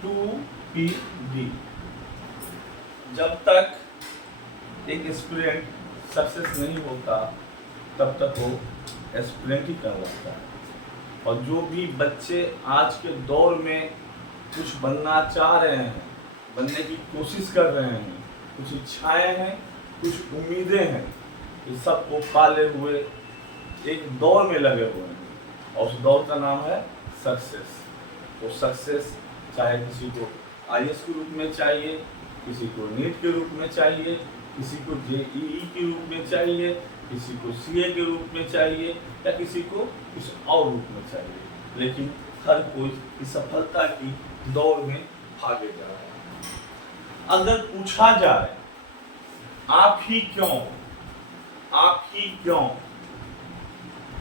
2PD। जब तक एक एस्पिरेंट सक्सेस नहीं होता तब तक वो एस्पिरेंट ही कहलाता है। और जो भी बच्चे आज के दौर में कुछ बनना चाह रहे हैं, बनने की कोशिश कर रहे हैं, कुछ इच्छाएं हैं, कुछ उम्मीदें हैं, इस सब को पाले हुए एक दौर में लगे हुए हैं और उस दौर का नाम है सक्सेस। तो सक्सेस चाहे किसी को IAS के रूप में चाहिए, किसी को नीट के रूप में चाहिए, किसी को JEE के रूप में चाहिए, किसी को CA के रूप में चाहिए या किसी को कुछ और रूप में चाहिए, लेकिन हर कोई इस सफलता की दौड़ में भागे जा रहा है। अगर पूछा जाए आप ही क्यों, आप ही क्यों,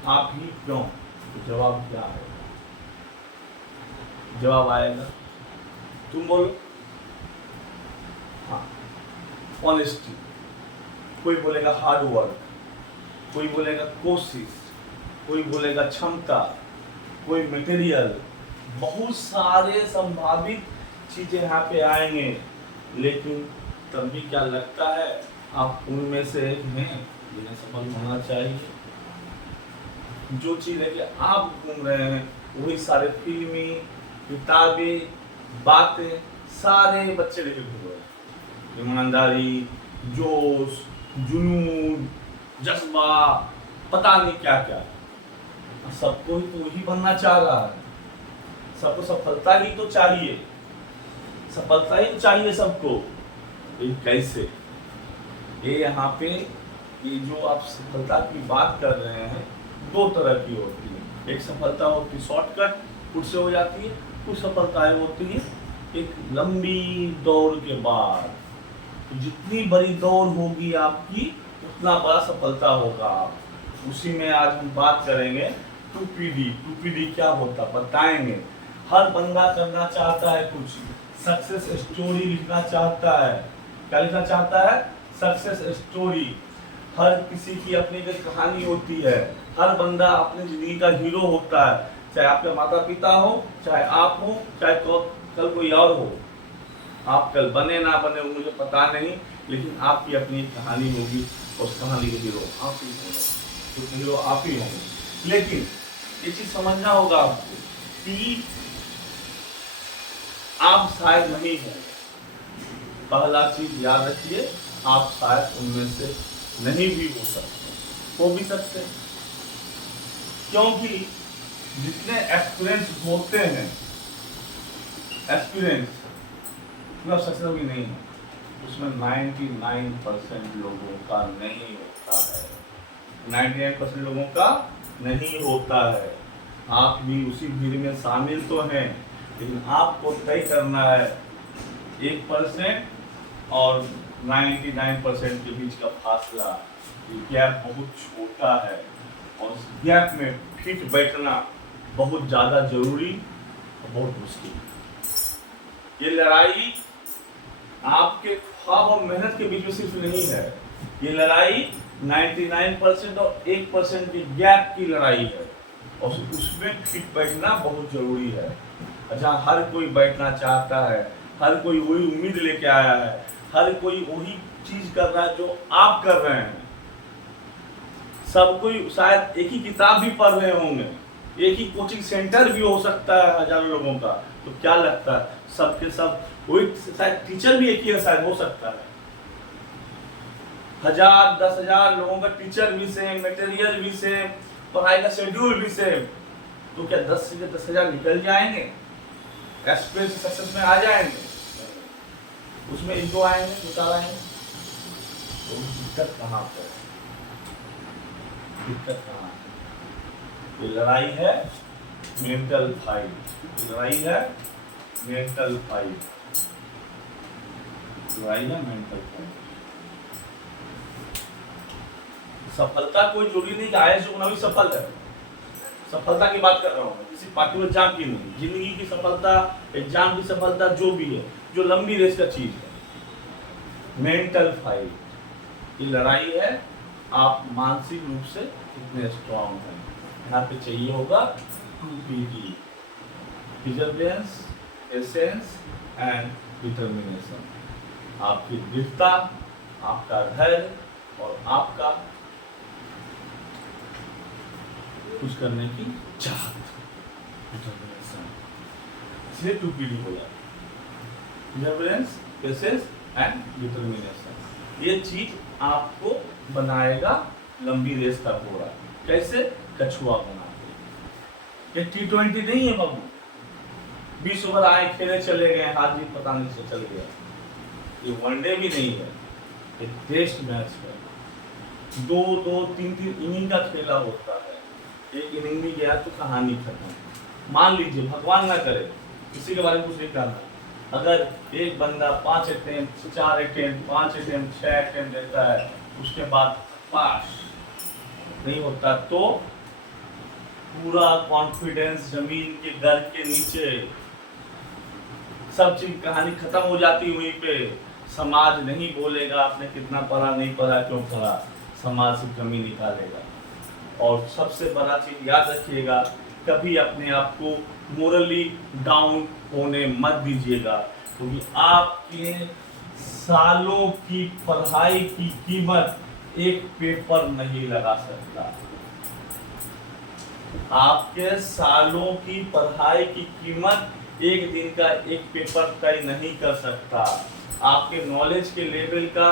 आप ही क्यों, तो जवाब क्या है? जवाब आएगा, तुम बोलो। हाँ, ऑनेस्टी। कोई बोलेगा हार्ड वर्क, कोई बोलेगा कोशिश, कोई बोलेगा क्षमता, कोई मटेरियल, बहुत सारे संभावित चीजें यहाँ पे आएंगे, लेकिन तब भी क्या लगता है आप उनमें से एक हैं जिन्हें सफल होना चाहिए। जो चीज है कि आप घूम रहे हैं वही सारे फिल्मी किताबें बातें सारे बच्चे लेके घूम रहे हैं। ईमानदारी, जोश, जुनून, जज्बा, पता नहीं क्या क्या, सबको ही तो वही बनना चाह रहा है। सबको सफलता ही तो चाहिए, सफलता ही तो चाहिए सबको। ये कैसे? ये यहाँ पे ये जो आप सफलता की बात कर रहे हैं दो तरह की होती है। एक सफलता होती है शॉर्टकट, फुट से हो जाती है। कुछ सफलताएं होती है एक लंबी दौड़ के बाद। तो जितनी बड़ी दौड़ होगी आपकी उतना बड़ा सफलता होगा। उसी में आज हम बात करेंगे 2PD। 2PD क्या होता बताएंगे। हर बंदा करना चाहता है कुछ, सक्सेस स्टोरी लिखना चाहता है। क्या लिखना चाहता है? Success story. हर किसी की अपनी एक कहानी होती है। हर बंदा अपनी जिंदगी का हीरो होता है, चाहे आपके माता पिता हो, चाहे आप हो, चाहे कल कोई और हो। आप कल बने ना बने मुझे पता नहीं, लेकिन आपकी अपनी कहानी होगी। उस कहानी के हीरो आप ही होंगे, तो हीरो आप ही होंगे। लेकिन ये चीज समझना होगा आपको कि आप शायद नहीं होंगे। पहला चीज याद रखिए, आप शायद उनमें से नहीं भी हो सकते, हो भी सकते, क्योंकि जितने एक्सपीरियंस होते हैं, एक्सपीरियंस मतलब सक्सेस भी नहीं है, उसमें 99% लोगों का नहीं होता है। 99% लोगों का नहीं होता है। आप भी उसी भीड़ में शामिल तो हैं, लेकिन आपको तय करना है 1% और 99% के बीच का फासला। ये गैप बहुत छोटा है और उस गैप में फिट बैठना बहुत ज़्यादा जरूरी और बहुत मुश्किल। ये लड़ाई आपके ख्वाब और मेहनत के बीच में सिर्फ नहीं है, ये लड़ाई 99% और 1% के गैप की लड़ाई है और उसमें फिट बैठना बहुत जरूरी है। जहाँ हर कोई बैठना चाहता है, हर कोई वही उम्मीद लेके आया है, हर कोई वही चीज कर रहा है जो आप कर रहे हैं। सब कोई शायद एक ही किताब भी पढ़ रहे होंगे, एक ही कोचिंग सेंटर भी हो सकता है हजारों लोगों का। तो क्या लगता है सबके सब वही, शायद टीचर भी एक ही है, शायद हो सकता है 1000 10,000 लोगों का टीचर भी सेम, मटेरियल भी सेम, पढ़ाई का शेड्यूल भी सेम। तो क्या 10 से 10,000 निकल जाएंगे, एक्सपीरियंस से सक्सेस में आ जाएंगे? उसमें इनको आएंगे, निकाल आएंगे। तो दिक्कत कहाँ पर है? दिक्कत कहाँ है? ये लड़ाई है मेंटल फाइट, लड़ाई है मेंटल फाइट, लड़ाई है मेंटल फाइट। सफलता कोई जरूरी नहीं कि IAS होना भी सफल है। सफलता की बात कर रहा हूँ मैं, किसी पार्टिकुलर एग्जाम की नहीं, जिंदगी की सफलता, एग्जाम की सफलता, जो भी है, जो लंबी रेस का चीज है। मेंटल फाइट, ये लड़ाई है आप मानसिक रूप से कितने स्ट्रॉन्ग हैं। यहाँ पे चाहिए होगा 2PD, Perseverance, patience and determination. आपकी दृढ़ता, आपका धैर्य और आपका कुछ करने की चाहत, डिटर्मिनेशन। इसलिए 2PD बोला, परसेवरेंस, पेशेंस एंड डिटर्मिनेशन। ये चीज आपको बनाएगा लंबी रेस का घोड़ा। कैसे? कछुआ बना के। ये T20 नहीं है बाबू, 20 ओवर आए, खेले, चले गए, हाथ जीत पता नहीं से चल गया। ये वनडे भी नहीं है, ये टेस्ट मैच है। 2-2, 3-3 इनिंग का खेला होता है। एक इनिंग भी गया तो कहानी खत्म। मान लीजिए, भगवान ना करे, किसी के बारे में कुछ नहीं करना, अगर एक बंदा 5 अटेम्प्ट, 4 अटेम्प्ट, 5 अटेम्प्ट, 6 अटेम्प्ट देता है, उसके बाद पास नहीं होता तो पूरा कॉन्फिडेंस जमीन के घर के नीचे, सब चीज कहानी खत्म हो जाती वहीं पे। समाज नहीं बोलेगा आपने कितना पढ़ा, नहीं पढ़ा, क्यों पढ़ा, समाज से कमी निकालेगा। और सबसे बड़ा चीज याद रखिएगा, कभी अपने आप को मोरली डाउन होने मत दीजिएगा, क्योंकि आपके सालों की पढ़ाई की कीमत एक पेपर नहीं लगा सकता। आपके सालों की पढ़ाई की कीमत एक दिन का एक पेपर तय नहीं कर सकता। आपके नॉलेज के लेवल का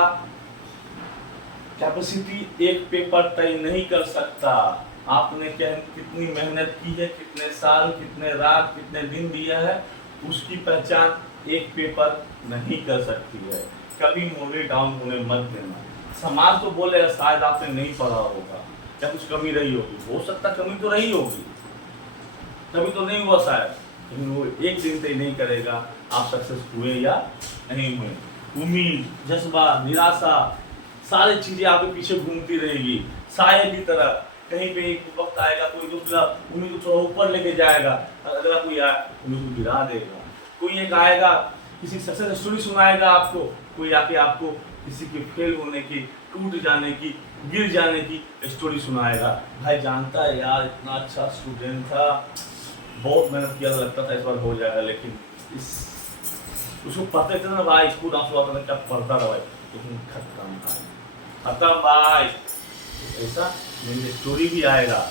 कैपेसिटी एक पेपर तय नहीं कर सकता। आपने कितनी मेहनत की है, कितने साल, कितने रात, कितने दिन दिया है, उसकी पहचान एक पेपर नहीं कर सकती है। कभी मोरली डाउन होने मत देना। समाज तो बोले शायद आपने नहीं पढ़ा होगा या कुछ कमी रही होगी, हो सकता कमी तो रही होगी, कभी तो नहीं हुआ शायद, लेकिन वो एक दिन तय नहीं करेगा आप सक्सेस हुए या नहीं हुए। उम्मीद, जज्बा, निराशा, सारी चीजें आपके पीछे घूमती रहेगी साये की तरह। कहीं पे एक वक्त आएगा, कोई दूसरा उम्मीद को थोड़ा ऊपर लेके जाएगा, अगला कोई आए उम्मीद को गिरा देगा। कोई एक आएगा, किसी सक्सेस स्टोरी सुनाएगा आपको, कोई आके आपको किसी के फेल होने की, टूट जाने की, गिर जाने की स्टोरी सुनाएगा। भाई जानता है यार, इतना अच्छा स्टूडेंट था, बहुत मेहनत किया, लगता था इस बार हो जाएगा, लेकिन इस उसको पढ़ते थे ना भाई, स्कूल आंसू आता था, क्या पढ़ता था भाई, लेकिन खत्म भाई, खत्म भाई। ऐसा मेरी स्टोरी भी आएगा।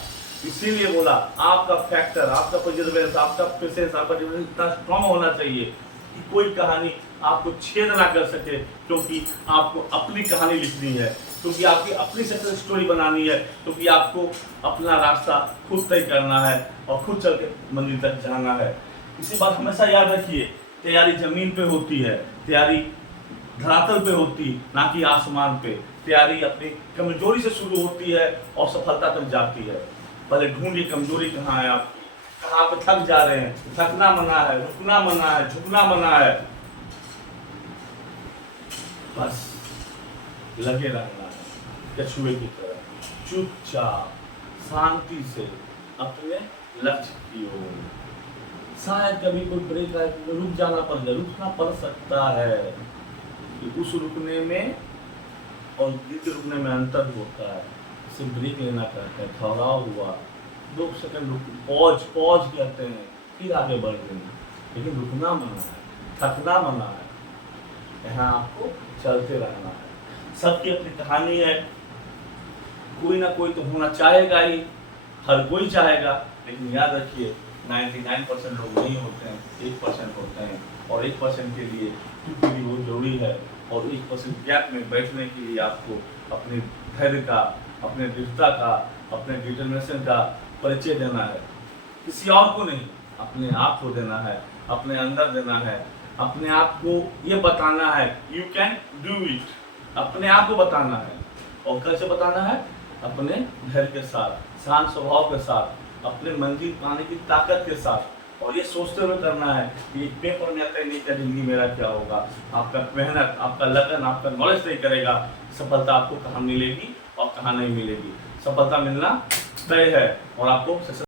इसीलिए बोला आपका फैक्टर, आपका परसेवरेंस, आपका पेशेंस, आपका डिटरमिनेशन इतना स्ट्रांग होना चाहिए कि कोई कहानी आपको छेद ना कर सके, क्योंकि आपको अपनी कहानी लिखनी है, क्योंकि आपकी अपनी सक्सेस स्टोरी बनानी है, क्योंकि आपको अपना रास्ता खुद तय करना है और खुद चल के मंजिल तक जाना है। इसी बात हमेशा याद रखिए, तैयारी जमीन पे होती है, तैयारी धरातल पे होती, ना कि आसमान पे। तैयारी अपनी कमजोरी से शुरू होती है और सफलता तक जाती है। पहले ढूंढिए कमजोरी कहाँ है आपकी, कहाँ पे थक जा रहे हैं। थकना मना है, रुकना मना है, झुकना मना है, बस लगे रहना है कछुए की तरह, चुपचाप शांति से अपने लक्ष्य की ओर। शायद कभी कोई ब्रेक आए तो रुक जाना पड़ जाए, रुकना पड़ सकता है कि उस रुकने में और गिद्ध रुकने में अंतर होता है। इसे ब्रेक लेना कहते हैं, ठहराव हुआ, 2 सेकंड रुक, पॉज कहते हैं, फिर आगे बढ़ देना। लेकिन रुकना मना है, थकना मना है, यहाँ आपको चलते रहना है। सबकी अपनी कहानी है, कोई ना कोई तो होना चाहेगा ही, हर कोई चाहेगा, लेकिन याद रखिए 99% लोग नहीं होते हैं, 1% होते हैं, और 1% के लिए 2PD बहुत जरूरी है। और 1% गैप में बैठने के लिए आपको अपने धैर्य का, अपने दृढ़ता का, अपने डिटर्मिनेशन का परिचय देना है। किसी और को नहीं, अपने आप को देना है, अपने अंदर देना है, अपने आप को ये बताना है यू कैन डू इट, अपने आप को बताना है। और कैसे बताना है? अपने धैर्य के साथ, शांत स्वभाव के साथ, अपने मंजिल पाने की ताकत के साथ, और ये सोचते हुए करना है कि पेपर में आता नहीं क्या जिंदगी मेरा क्या होगा। आपका मेहनत, आपका लगन, आपका नॉलेज नहीं करेगा, सफलता आपको कहाँ मिलेगी और कहाँ नहीं मिलेगी। सफलता मिलना तय है और आपको